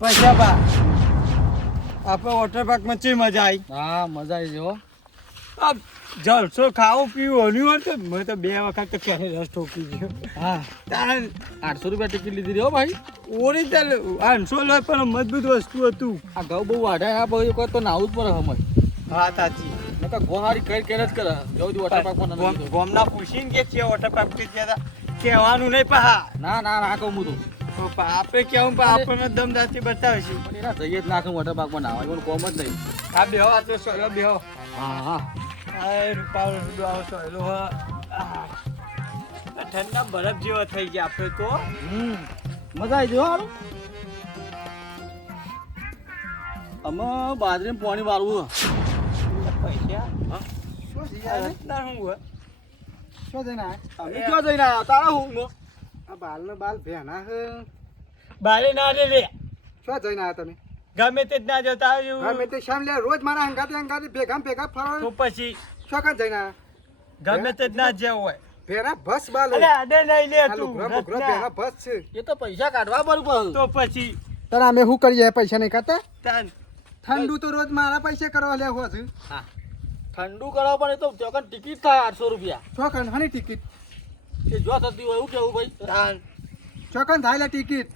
પૈસા બા આપણે વોટર પાર્કમાં ચી મજા આવી. હા મજા આવી જો. આ જલસો ખાવું પીવું હન્યું હોય તો મેં તો 2 વખત તો ક્યારે રસ ઠોકી ગયો. હા તારે 800 રૂપિયા ટિકિટ લીધી રહ્યો ભાઈ. ઓરિજિનલ 500 લો પણ મજબૂત વસ્તુ હતું. આ ઘઉં બહુ વાઢાય આ ભાઈ કોઈ તો નાવું જ પડે સમજ. હા સાચી. નકર ગોહારી કઈ જ કરે જવું વોટર પાર્કમાં ગોમના પૂછીને કે છે વોટર પાર્ક થી ગયા હતા કહેવાનું નહીં પા. ના ના ના કહું હું તો આપણે કેવું પણ આપણને દમદાતી બતાવે છે. પણ એના જઈએ જ નાખું વોટર પાર્કમાં નાવા એનું કોમ જ નહીં. આ બેહો આ તો સોલો બેહો. હા હા આ રૂપાળો રૂડો સોલો ઠંડા બરફ જેવો થઈ ગયા આપણે તો. મજા આવી જો હારું. અમે બાજરીમાં પાણી વાળવું. પૈસા હા શું હોય શું જઈને તમે ક્યાં જઈને આવ્યા તારા હું આ બાલનો બાલ ભેના હે. બારે ના રે શું જઈને આવ્યા તમે? ગમે તે જ ના જતા આવ્યું. હા મેં તે શામ લે રોજ મારા હંગાતે ભેગા ભેગા તો ફરવાનું. પછી શું કાં જઈને આવ્યા? ગમે તે જ ના જ્યાં હોય. ભેના ભસ બાલ અરે આડે નહીં લે આ તું લુગડા બુગડા ભેના ભસ છે. એ તો પૈસા કાઢવા બરોબર. તો પછી તારે અમે શું કરીએ પૈસા નહીં કાઢતા? તાન ઠંડુ તો રોજ મારા પૈસે કરવા લે હો છે. હા ઠંડુ કરવા પણ એ તો ચોકન ટિકિટ થાય 800 રૂપિયા. ચોકન હની ટિકિટ કે જો થતી હોય એવું કેવું ભાઈ. તાન ચોકન થાય લે ટિકિટ.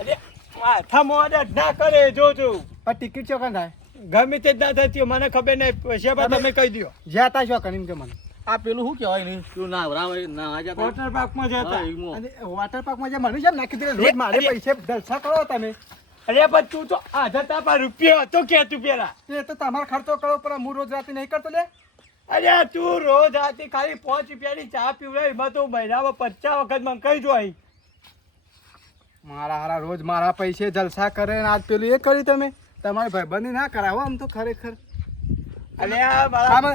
અરે માથા મોડે ના કરે જોજો. પણ ટિકિટ ચોકન થાય. ગમે તે જ ના થતી હોય, મને ખબર નહીં. પૈસા બા તમે કહી દો. જ્યાં તા ચોકન એમ કે મને. આ પેલું શું કહેવાય નહીં પેલું ના રાવાય ના આ જતા. વોટર પાર્કમાં જતા. અને વોટર પાર્કમાં જે મને જેમ નાખી દે રોજ મારે પૈસે જલસા કરો તમે. અરે પણ તું તો આધા તાપા રૂપિયો હતો કે તું પેલા. એ તો તમારો ખર્ચો કરો પણ હું રોજ રાતે નહીં કરતો લે. અરે તું રોજ આથી ખાલી 5 રૂપિયાની ચા પીવડાવી એમાં તો મહિનામાં 50 વખત મને કહી દો અહીં. મારા હારા રોજ મારા પૈસે જલસા કરે ને આજ પેલું એ કરી તમે તમારી ભાઈબંધી ના કરાવો આમ તો ખરેખર. અરે આ મારા આમ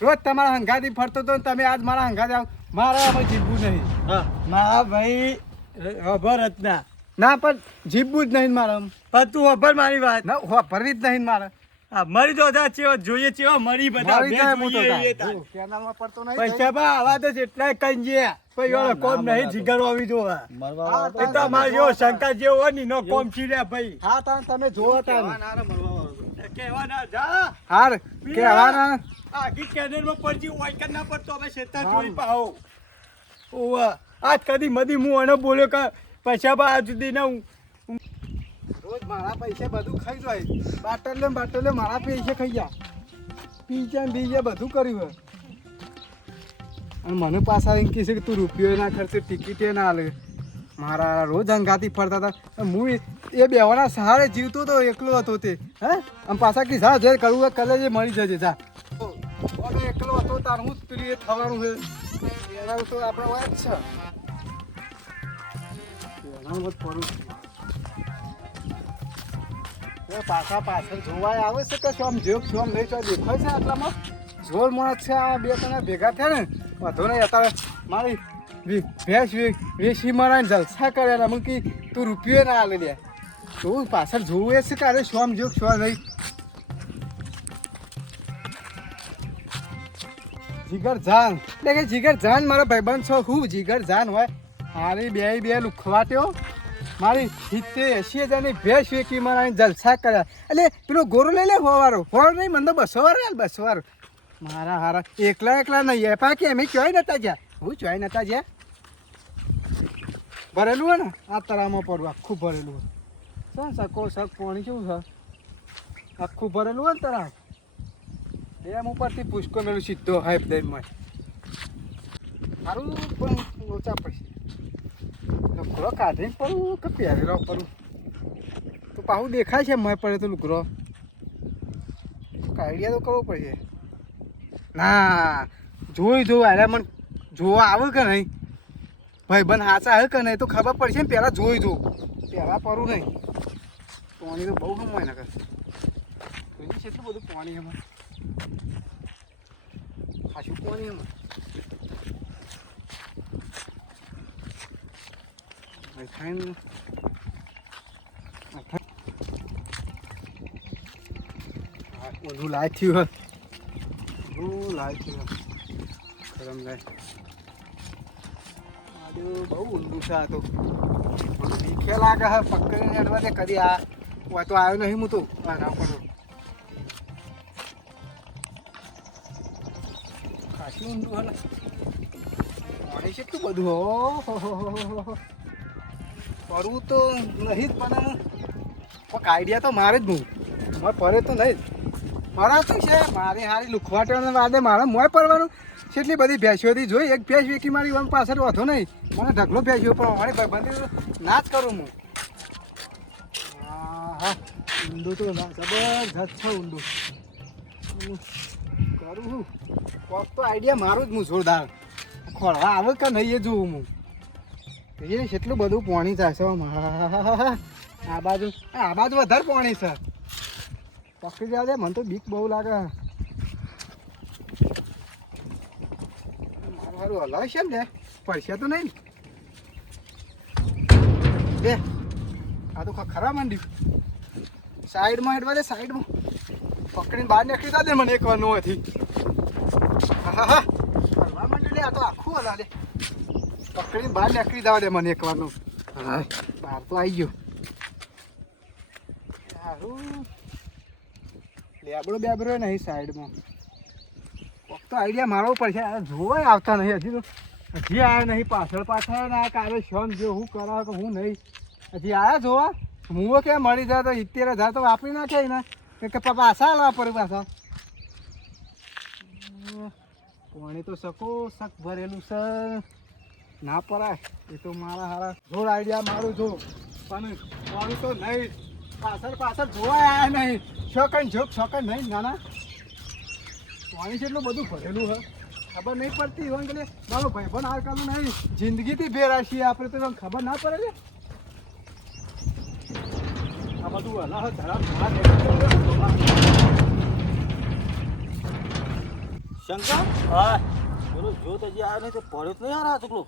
રોજ તમારા હંગાથી ફરતો હતો ને તમે આજ મારા હંગાથી આવો. મારા આમાં જીવવું નહીં. હા મારા ભાઈ ખબર જ ના. ના પણ જીવવું જ નહીં મારા આમ. પણ તું ખબર મારી વાત. ના હો ભરવી જ નહીં મારે. હા મરી તો હતા ચેવા જોઈએ ચેવા મરી બધા મારી બે જાય હું તો જોઈએ એ તાર. તાર. કેનાલમાં પડતો નહીં. પૈસા બા આવા તો જેટલાય કઈ ગયા પછી ઓલો કોમ નહીં જીગર આવી જોવા. મરવા એ તો અમારે જેવો શંકા જેવો હોય ને એનો કોમ છીડ્યા ભાઈ. હા તાન તમે જોવો તાન. કહેવા ના જા. હાર કહેવાના. આખી કેનેલમાં પડજી હોય કે ના પડતો અમે શેતા જોઈ પાહો. ઓવા આજ કદી મદી હું એને બોલ્યો કે પૈસા બા આજ સુધી ના રોજ મારા પૈસે બધું ખાઈ જાય. બાટલે મારા પૈસે ખાઈ જા. પીજા ને બીજા બધું કર્યું હોય. અને મને પાછા એમ કહે છે કે તું રૂપિયો ના ખર્ચે ટિકિટે ના હાલે. મારા રોજ અંગાથી ફરતા હતા. હું એ બેવાના સહારે જીવતો હતો એકલો હતો તે. હે આમ પાછા કે જા જે કરવું હોય કરે જે મળી જજે જા. હવે એકલો હતો તાર હું જ પેલું એ થવાનું છે. એના તો આપણે વાત છે. એના મત પડું. એ પાછળ જોવાય આવે છે કે શું જોક શું નહીં તો દેખાય છે આટલામાં. જોર માણસ છે આ બે તને ભેગા થયા ને વધુ નહીં અત્યારે મારી ભેંસ વેસી મારાને જલસા કર્યા અમુક કે તું રૂપિયો ના હાલે લે. તું પાછળ જોવું એ છે કે અરે શું જોક શું નહીં. જીગર જાન એટલે કે જીગર જાન મારા ભાઈબંધ છો ખૂબ જીગર જાન હોય. મારી બે લુખવાટ્યો મારી 70-80 હજારની ભેંસ વેચી મારા જલસા કર્યા. એટલે પેલો ગોરો લઈ લે હોવારો ફોર નહીં મને તો 200 વાર 200 વાર. મારા હારા એકલા નહીં એ પાકી અમે ચોય નતા જ્યાં હું ચોય નતા જ્યાં. ભરેલું હોય ને આ તરામાં પડવું આખું ભરેલું હોય. શું શકો શક પાણી કેવું છે આખું ભરેલું હોય ને તરા. એમ ઉપરથી પુષ્કો મેળું સીધો હાઈપ દઈને સારું પણ ઓછા પૈસા. લુકડો કાઢીને પડું કે પહેરેલો પડું તો પાછું દેખાય છે મેં પડે તો લુકડો આઈડિયા તો કરવો પડશે. ના જોઈ અરે મને જોવા આવે કે નહીં ભાઈબંધ હાચા આવે કે નહીં તો ખબર પડશે ને પહેલાં જોઈ પહેલાં પડું નહીં. પાણી તો બહુ ગમવાય ને કર કેટલું બધું પાણી એમાં ખાસું પાણી એમાં. બધું લાય થયું ગરમ લાય બહુ ઊંડું છે આ તો. મને ભીખે લાગે હે પકડીને અડવા દે કદી આ ઓય તો આવ્યો નહીં હું તો ના પડો ખાસી ઊંડું હાલ પાણી છે એટલું બધું હો કરવું તો નહીં જ પણ કોઈક આઈડિયા તો મારે જ નહીં મારે પડે તો નહીં જ મારા શું છે મારે હારી લુખવાટે વાદે મારે મોય પડવાનું કેટલી બધી ભેંસીઓથી જોઈ એક ભેંસ વેકી મારી આમ પાછળ વધો નહીં મને ઢગલો ભેંસીઓ પણ મારી ભાઈબંધી ના જ કરું હું હા ઊંડું તો ના જબરજસ્ત છે ઊંડું કરું હું કોક તો આઈડિયા મારું જ હું જોરદાર ખોળવા આવે કે નહીં એ જોઉં હું એ કેટલું બધું પાણી થાય છે આ બાજુ વધારે પાણી છે પકડી જાય મને તો બીક બહુ લાગે મારું હલાવે છે ને પડશે તો નહીં બે આ તો ખરા માંડ્યું સાઈડમાં હેડવા દે સાઈડમાં પકડીને બહાર નીકળી જા દે મને એક વાર નોથી હા હલવા માંડ્યું લે આ તો આખું હલા દે પકડીને બહાર નીકળી જવા દે મને એક વારનું હા બહાર તો આવી ગયો સારું લેબડો બેબડો નહીં સાઈડમાં કોક તો આઈડિયા મારવો પડશે જોવાય આવતા નહીં હજી આવ્યા નહીં પાછળ ના કાલે શોન જો હું કરાવ તો હું નહીં હજી આવ્યા જોવા હું ક્યાં મળી જાય તો 70,000 તો વાપરી નાખે ને કે પાછા હાલવા પડે પાછા પાણી તો શક ભરેલું છે ના પરાય એ તો મારા હારા જોર આઈડિયા મારું જો પણ પાણી તો નહીં પાછળ જોવાય આવ્યા નહીં છોકન નહીં નાના પાણી કેટલું બધું ભરેલું હે ખબર નહીં પડતી હોય કે મારો ભાઈ પણ આજકાલનું નહીં જિંદગીથી ભેરા છીએ આપણે તો ખબર ના પડે ને આ બધું હલા શંકર હા બોલો જો તો હજી આવ્યો નહીં તો પડ્યો તો નહીં યાર આ છોકરો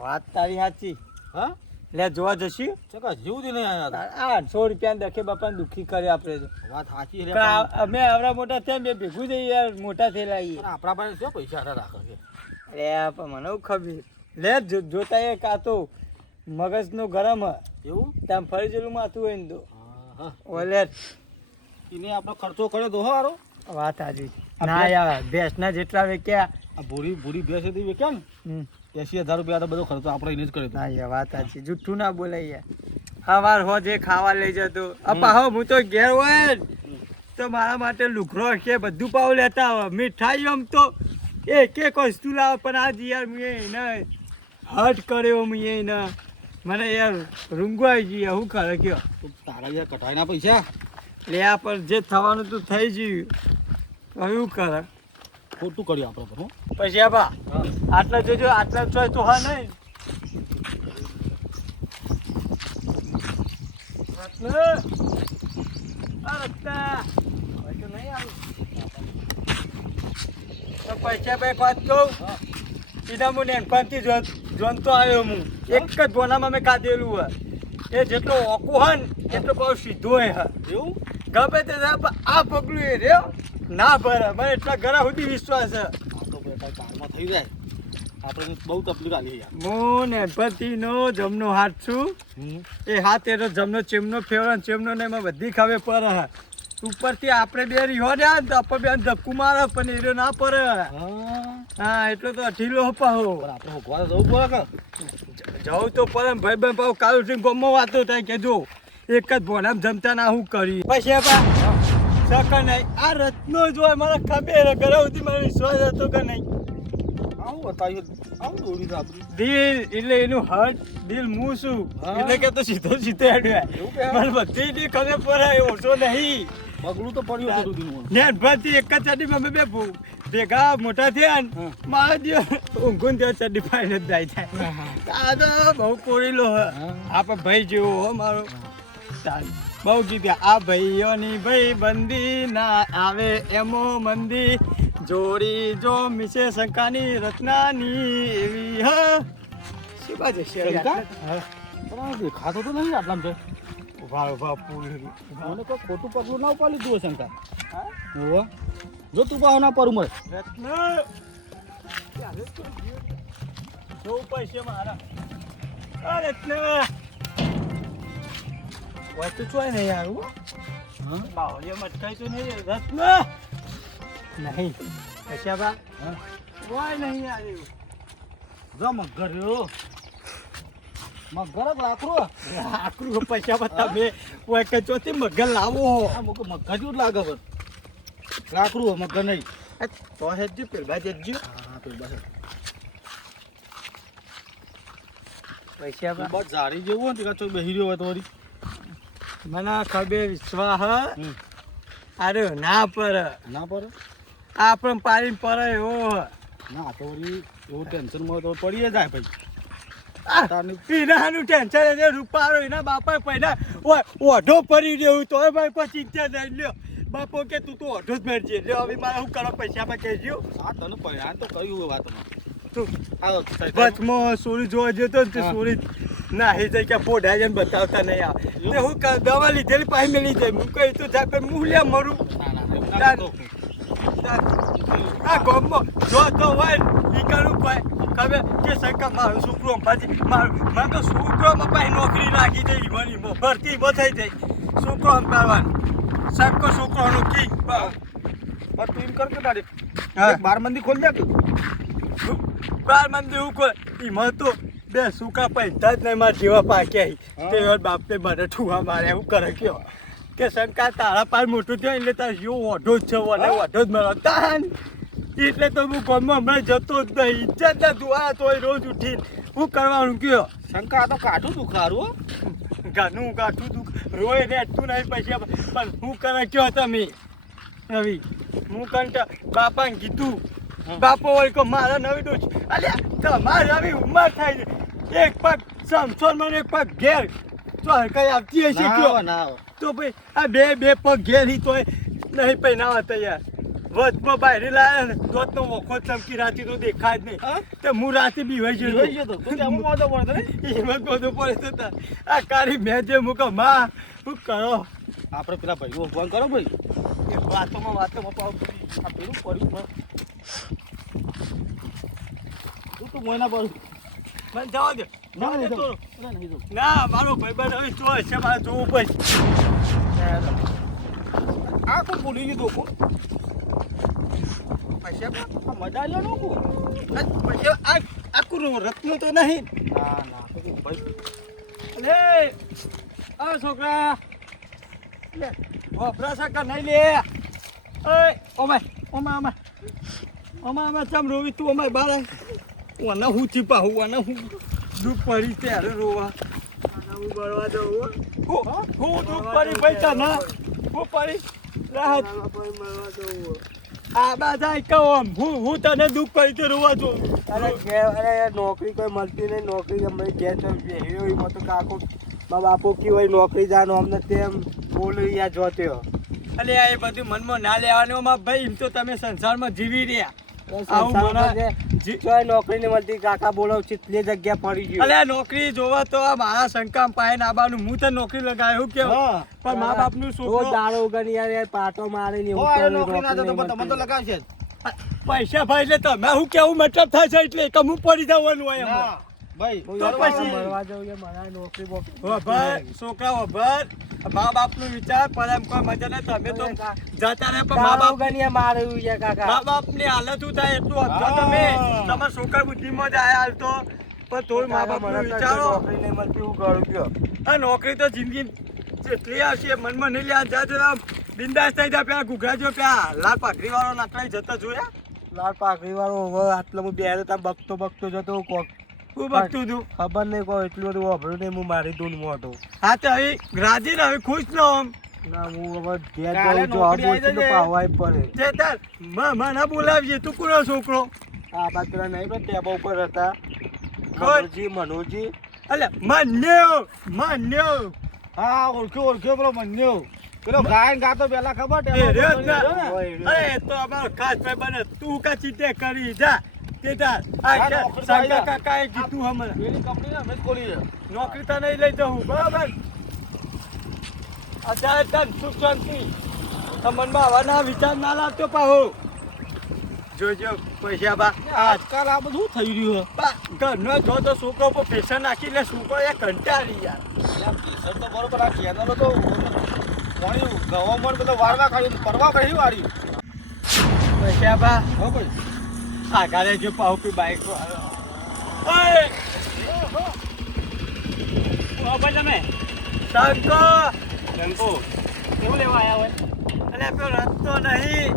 વાત તારી સાચી હા લે જોવા જશી ચકા જેવું જ નહીં આવ્યા 800 રૂપિયા દખે બાપાને દુઃખી કરે આપણે તો વાત સાચી છે પણ અમે આવડા મોટા થયા બે ભેગું જઈએ યાર મોટા થયેલા આવીએ પણ આપણા પાસે શું પૈસા હારા રાખે છે અરે પણ મને એવું ખબર લે જોતા એ કાં તો મગજનો ગરમ હ એવું ત્યાં ફરી જેલું માથું હોય ને તો હા ઓલે એને આપણો ખર્ચો કર્યો તો હારો વાત આજે ના યાર ભેંસના જેટલા વેક્યા આ ભૂરી ભેંસ હતી વેક્યા ને 80,000 રૂપિયા તો બધો ખર્ચો આપણે એને જ કર્યો ના યાર વાત આજે જુઠ્ઠું ના બોલાય યાર સવાર હોજે ખાવા લઈ જતો અપા હો હું તો ઘેર હોય ને તો મારા માટે લુખરો કે બધું પાવ લેતા હોય મીઠાઈ આમ તો એક વસ્તુ લાવ પણ આજ યાર મેં એને હટ કર્યો મેં એને મને યાર રૂંગો આવી ગઈ શું કરે કયો તારા યાર કટાઈના પૈસા લે આ પર જે થવાનું તો થઈ ગયું હવે શું કરે ખોટું કર્યું આપણે તો પછી આપા આટલા જોજો આટલા ચોય તો હા નહીં પૈસા ભાઈ વાત કહું સીધા હું નેનપણથી જોનતો આવ્યો હું એક જ બોનામાં મેં કાઢેલું હોય એ જેટલો ઓકો હોય ને એટલો બહુ સીધો હોય એવું ગમે તે આ પગલું એ રહ્યો ના ભરે મને એટલા ઘણા સુધી વિશ્વાસ છે આપણો બેટા કારમાં થઈ જાય આપણે બહુ તકલીફ આલી યાર હું નેનપણથીનો જમનો હાથ છું એ હાથ એનો જમનો ચેમનો ફેવરો ચેમનો ને એમાં બધી ખબર પડે ઉપરથી આપણે બે રહ્યો ને તો આપણે બે ધક્કું મારે પણ એરો ના પડે હા એટલો તો અઢીલો પાહો પણ આપણે હોકવા તો જવું પડે કે જવું તો પડે ને ભાઈ ભાઈ પાહો કાલુ સિંહ ગમો વાતો થાય કે જો એક જ ભોનામ જમતા ના હું કરી પછી બા સકર નહીં આ રત્નો જોય મને ખબર ઘરે સુધી મને વિશ્વાસ હતો કે નહીં આવું બતાવ્યું આવું દોડી તો આપણું દિલ એટલે એનું હર્ટ દિલ મું છું એટલે કે તો સીધો હેડ્યા મને બધી ની ખબર પડે એ ઓછો નહીં પગલું તો પડ્યું હતું દીનું ને ભરતી એક જ ચડી અમે બે ભેગા મોટા થયા ને મારા દિવસ ઊંઘું ત્યાં ચડી પાઈને જ જાય થાય આ તો બહુ કોરેલો હ આપણે ભાઈ જેવો હો મારો બહુ કીધા આ ભાઈઓની ભાઈ બંદી ના આવે એમો મંદી જોડી જો મિશે શંકાની રત્નાની એવી હ શું બાજુ છે પણ દેખાતો તો નહીં આટલામાં ઉભા પૂરી મને કોઈ ખોટું પગલું ના ઉપાડી લીધું હશે શંકા હા જો તું પાવ ના પર ઉમર રત્ન જોવું પડશે મારા રત્ન હોય તો ચોય નહીં આવ્યું હા બાવળીઓ મટકાઈ તો નહીં રત્ન નહીં કશા બા હા કોઈ નહીં આવ્યું જો મગર રહ્યો મગર જ રાખો આકરું પૈસા બતા બે કોઈ કે ચોથી મગર લાવો આ મુક મગર જેવું જ લાગે બસ રાખરું મગર નહીં તો હેજો પેલા જજો હા તો બસ પૈસા બા બસ ઝાડી જેવું ને તો બેહી રહ્યો હોય તો વળી મને ખબર વિશ્વાસ હમ. અરે ના પર ના પર આપણે પાડીને પર એવો ના તો વળી એવું ટેન્શનમાં તો પડી જાય ભાઈ તારની પીનાનું ટેન્શન એટલે રૂપારો એના બાપા પહેલા ઓઢો પડી રહ્યું તોય ભાઈ કોઈ ચિંતા નહીં લ્યો બાપો કે તું તો ઓઢો જ મેળજે લ્યો હવે મારે શું કરો પૈસામાં કહેજો આ તને પડ્યા તો કહ્યું હોય વાતમાં તું આ વચમાં સોરી જોવા જતો ને તે હા. સોરી નાહી જાય કે પોઢાઈ જઈને બતાવતા નહીં આવે તે હું દવા લીધેલી પાછી મેળી જાય હું કહી તો જાય પણ હું લ્યા મરું ના તો આ ગોમમાં જો તો હોય ઈ કરું કોઈ ખબર કે શંકા મારું છોકરો અંબાજી મારું મને તો છોકરોમાં પાછી નોકરી લાગી જાય મને ભરતી થઈ જાય છોકરો અંબાવાનું સબકો છોકરોનું કી બસ તું એમ કર કે તારે હા. એક બાર મંદી ખોલ દે કે બાર મંદિર હું કોઈ એમાં તો બે સુકા પૈસા જ નહીં મારા જેવા પાક્યા હા. તે વાર બાપને મને ઠુવા મારે એવું કરે કયો કે શંકા તારા પાર મોટું થયો એટલે તાર જેવો ઓઢો જ છે અને હા. ઓઢો જ મળો તાન એટલે તો હું ગામમાં હમણાં જતો જ નહીં ઇજ્જત ના દુઆ તોય રોજ ઉઠીને હું કરવાનું કયો શંકા આ તો કાઢું તું ખારું ઘરનું કાઠું તું રોય રહેતું નહીં પૈસા પણ હું કરે કયો તમે રવિ હું કંટા બાપાને કીધું હા. બાપો હોય કે મારા નવી ડોચ અલ્યા તમારે આવી ઉંમર થાય છે એક પગ સમસોન મને એક પગ ઘેર તો કઈ આવતી હશે ના કયો આવે, ના આવે. તો ભાઈ આ બે પગ ઘેર હી તોય નહીં પહેનાવા તૈયાર વચમાં બાયરી લાયા ને દોતનો વખો ચમકી રાતી તો દેખાય જ નહીં હા? તે હું રાતે બીવાઈ જોઈ ગયો ગયો તો તું કેમ મોઢો પડતો ને એમાં બધું પડે તો આ કારી મેં જે મૂકો માં શું કરો આપણે પેલા ભાઈઓ ફોન કરો ભાઈ એ વાતોમાં પાવ આ પેલું પડ્યું પણ તું મોયના પડું મને જવા દે જવા દે તો નહીં જો ના મારો ભાઈબંધ હવે જો છે મારે જોવું પડશે આ કોણ ભૂલી ગયું તું પૈસા આ મજા લ્યો નું પૈસા આ કુરો રત્ન તો નહીં ના ના તો તું ભાઈ લે આ છોકરા લે વપરાશ કર નહીં લે ઓય ઓમાય ચમ રોવી તું અમાય બાર ઓના હું ચીપા હું દુઃખ પડી ત્યારે રોવા હું બળવા દઉં હું દુઃખ પડી પૈસા ના હું પડી રાહત આ બધા કહું હું તને દુઃખ પડી તે રોવા જો અરે નોકરી કોઈ મળતી નહીં નોકરી અમે ઘેર બેહ્યો એમાં તો કાકો મા બાપો કી હોય નોકરી જાનો અમને તેમ બોલી યા જોત્યો અલે આ એ બધું મનમાં ના લેવાનું માં ભાઈ એમ તો તમે સંસારમાં જીવી રહ્યા આવું મને કોઈ નોકરી નહીં મળતી કાકા બોલો ચીટલી જગ્યા પડી ગયું અલે નોકરી જોવા તો આ મારા શંકા પાયે નાબાનું હું તો નોકરી લગાવ્યું કેવું હા. પણ મા બાપનું રોજ છોકરો દાડો ઉગની યાર પાટો મારે ને ઓ આ નોકરી ના તો તમને તો લગાવશે જ. પૈસા ભાઈ એટલે તમે હું કેવું મતલબ થાય છે એટલે કમું પડી જવાનું હોય એમાં ના ભાઈ તો કરવા પછી- મળવા જવું એ મારા નોકરી વભર છોકરા વભર મા બાપનું વિચાર પણ એમ કોઈ મજા નહીં તમે તો જતા રહે પણ મા બાપ ઉગની મારે યાર કાકા મા બાપની હાલત શું થાય એટલું સમજો તમે હા. તમારા છોકરા બુદ્ધિમાં જ આયા હાલ તો પણ તોય મા બાપનું વિચારો નોકરી નહીં મળતી હું કરું કયો આ નોકરી તો જિંદગી જેટલી આવશે મનમાં નહીં લ્યા જા જરા બિંદાસ થઈ જાય પેલા ઘૂઘરા જો પેલા લાલ પાઘડી વાળો નાકલાઈ જતા જોયા લાલ પાકડી વાળો હવે આટલો હું બેરે તા બકતો જતો કોક હું બગતું તું ખબર નહીં કોઈ એટલું બધું વાપર્યું નહીં હું મારી ધૂનમાં હતો હા તો હવે રાજી ને હવે ખુશ ન હોમ ના હું હવે ઘેર કાલે જાઉં છું આ નોકરી આવી બોલતી તો જશે. પાવાય પડે ચેતર મને બોલાવજે તું કોનો છોકરો આ બાદ પેલા નહીં પણ ટેબા ઉપર હતા કોણ? મનોજી અલે માન્યો હા ઓળખ્યો પેલો મન્યો પેલો ગાયન ગાતો પેલા ખબર એ રહ્યો જ ટેબલ ના. ઉપર ને? અરે એ તો અમારો ખાસ ભાઈ બને તું કા ચીતે કરી જા તેતા આ હા, નોકરી તો સાગા આવી કાકાએ કીધું હમણાં પેલી કંપની ને અમે જ ખોલી છે. નોકરી તો નહીં લઈ જવું બરાબર અત્યારે તને સુખ શાંતિ મનમાં આવા ના વિચાર ના લાવતો પાહો જોજો પૈસા બા આજકાલ આ બધું થઈ રહ્યું બા ઘરનો જો તો છોકરો પર પ્રેશર નાખી એટલે છોકરો એ કંટાળી યાર પ્રેશર તો બરોબર આ ચેનલો તો ઘણી ગવર્મેન્ટ બધા વારવા ખાલી પરવા કરી વાળી પૈસા બા હો ભાઈ આગળ જો પાઉ પી બાઈક વાળો તમે શંકો કેવું લેવા આવ્યા હોય અને પેલો રસ્તો નહીં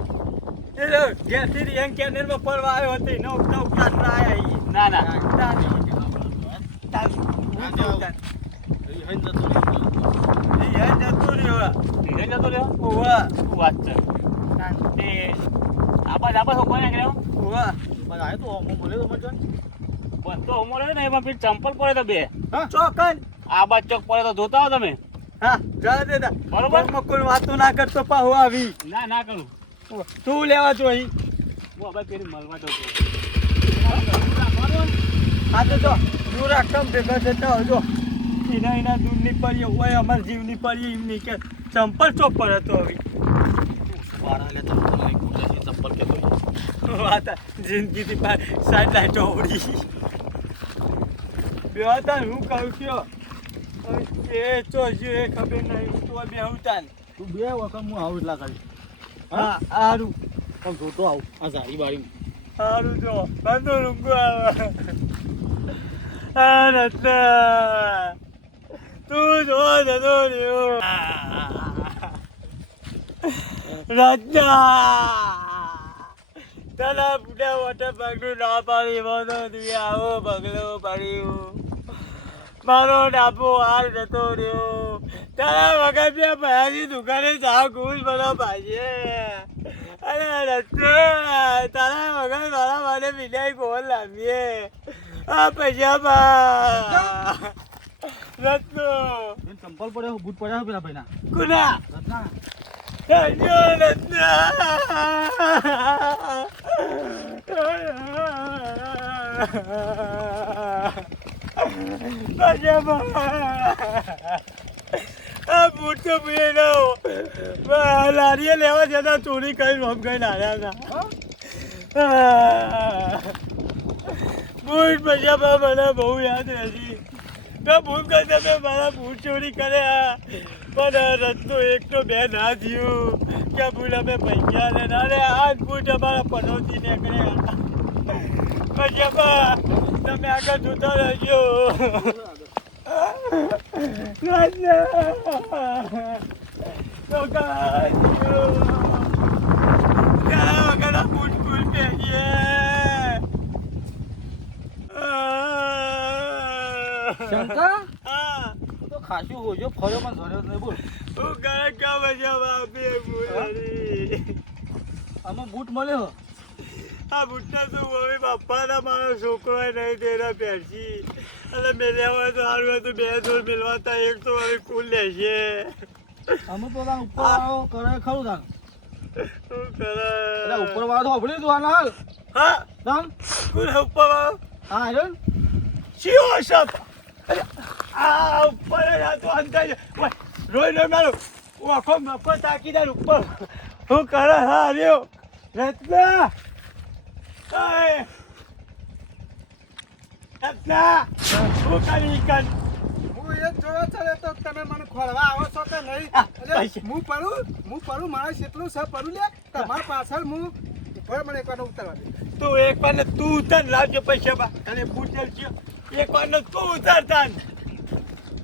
એટલે ઘેરથી રિયંગ કેનેરમાં પડવા આવ્યો હતો નવ નવ કાટલા આવ્યા ના જતું રહ્યો જતો રહ્યો ઓવા વાત છે તે આબા કોને કર્યો ઓવા પણ આ તો હું બોલે તો મચન પણ તો ઉમર ને એમાં પછી ચંપલ પડે તો બે ચોકન આબા ચોક પડે તો જોતા હો તમે હા જા દેતા બરોબર. કોઈ વાતો ના કરતો પાહુ આવી ના કરું તું લેવા જો અહીં હું આબા પેલી મળવા જતો હા તો જો દૂર આખમ ભેગા થતા હજો એના દૂધની પડી હોય અમારા જીવની પડી એમની કે ચંપલ ચોપ પર હતો હવે બારા લે તો ચંપલ કે વાત જિંદગીથી સાઈડ લાઈટો ઉડી બે હતા હું કહું છું એ ચોજ્યું એ ખબર નહીં હું તો બે ઉતાન તું બે વખત હું આવું એટલા કરી હા સારું પણ જોતો આવું આ ઝાડી બારી સારું જો બંધો રૂંગો આવે હા રત્ના તું જો જતો રહ્યો રત્ના તલા બુડા વોટર પાર્કનું ના પાડી વાંધો નહીં આવો બગલો પડ્યું મારો ડાબો હાલ જતો રહ્યો તારા વગર બે ભાઈની દુકાને ચા ગુલ બનો ભાઈએ અરે રત્ના તારા વગર મારા માટે મીઠાઈ કોણ લાવીએ આ પૈસા બા રત્નો ચંપલ પડ્યો બૂટ પડ્યા પેલા ભાઈના કુના રત્ના લારીએ લેવા જતા ચોરી કરી રોમ કઈ લાર્યા હતા બૂટ પૈસા મને બહુ યાદ રહેતી મેં ભૂલ કરતા મેં મારા બૂટ ચોરી કર્યા પણ રત્નો એક તો બે ના થયું કે ભૂલ અમે પૈસા લે ના રે આ બૂટ અમારા પનોતી નીકળ્યા પછી તમે આગળ જોતા રહેજો વગર બૂટ ભૂલ પહેરીએ શંકા હા તો ખાસું હોજો ફર્યો પણ ધર્યો નહીં બોલ હું કઈ કા મજા આપી ભૂલી આમાં બૂટ મળ્યો આ બુટ્ટા શું હવે બાપાના મારો છોકરો નહીં તેના પહેરશી અને મેલ્યા હોય તો સારું હોય તો બે જોડ મેળવાતા એક તો હવે કુલ લેશે અમે તો તાર ઉપર વાળો કરે ખરું તાન શું કરે એટલે ઉપર વાળો તો હબળી તું હાલ હા તાન કુલ ઉપર વાળો હા હેરન શિયો સપ આ ઉપર જ આ તો અંતર રોઈ રોઈ મારો હું આખો મફત તાકી દે ઉપર શું કરે હા રહ્યો રત્ના રત્ના શું કરી કર હું એ જ જોયો છે તો તમે મને ખોળવા આવો છો કે નહીં એટલે હું પડું મારે કેટલું છે પડું લે તમારા પાછળ હું ઉપર મને એકવાર ઉતરવા દે તું એક વાર તું ઉતાર લાવજો પૈસા બા તને પૂછેલ છે એક વાર તું ઉતારતા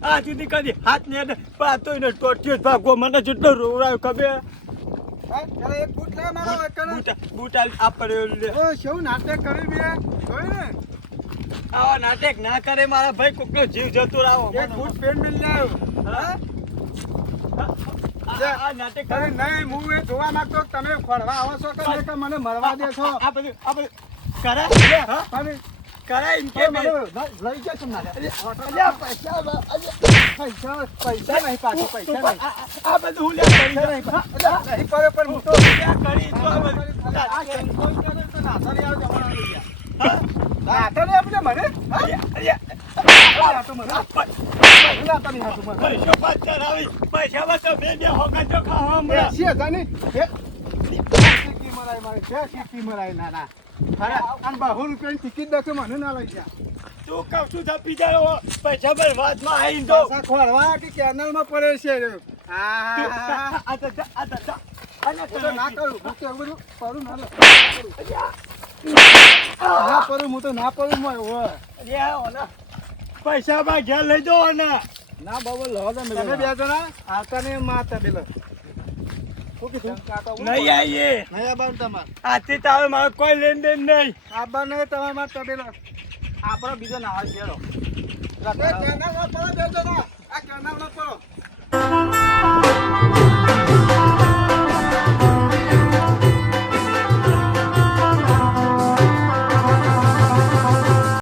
આ સુધી કદી હાથ ને પાતો ને ટોટ્યો ભાગો મને જેટલો રોવડાયો ખબર અરે એક બૂટ લે મારો બૂટ આપણે લે ઓ શું નાટક કરી મેં જોયું ને આવા નાટક ના કરે મારા ભાઈ કોકનો જીવ જતો રાવો એક બૂટ પેન મિલ લાવ્યો હા આ નાટક અરે નહીં હું એ જોવા માંગતો તમે ખોળવા આવો છો કે નહીં કે મને મરવા દે છો આ બધું કરા હા તમે કરા એમ કે મને લઈ ગયા છો મારે પૈસા નહીં પાછો પૈસા નહીં આ બધું હું લે પૈસા નહીં પડે પણ હું તો કરી તો આ બધું નાતા નહીં આપીને મને પૈસા પાછળ આવી પૈસા તો બે હોગા તો ખાવા મળે 80,000 ની મરાય મારે છે શીખી મરાય નાના અરે અને 200 રૂપિયાની ટિકિટ દે મને ના લઈ ગયા તું કહું છું તો બીજા પૈસા બરબાદમાં આવીને તો પાછા ખોરવા કે કેનલમાં પડે છે હા આ તો હું તો ના કરું હું તો એવું બધું કરું ના લે. ના કરું હું તો ના કરું મોય પૈસા માં ઘેર લઈ દો ને ના બાબા લો દે તમે બે જણા આવતા ને માતા બેલો શું કીધું નહીં આવીએ નહીં આબાનું તમારે આથી તારે મારે કોઈ લેનદેન નહીં આબા નહીં તમારે માર તબેલો આપણો બીજો નાવા છેડો કેનાલમાં પડો બે જણા આ કેનાલમાં પડો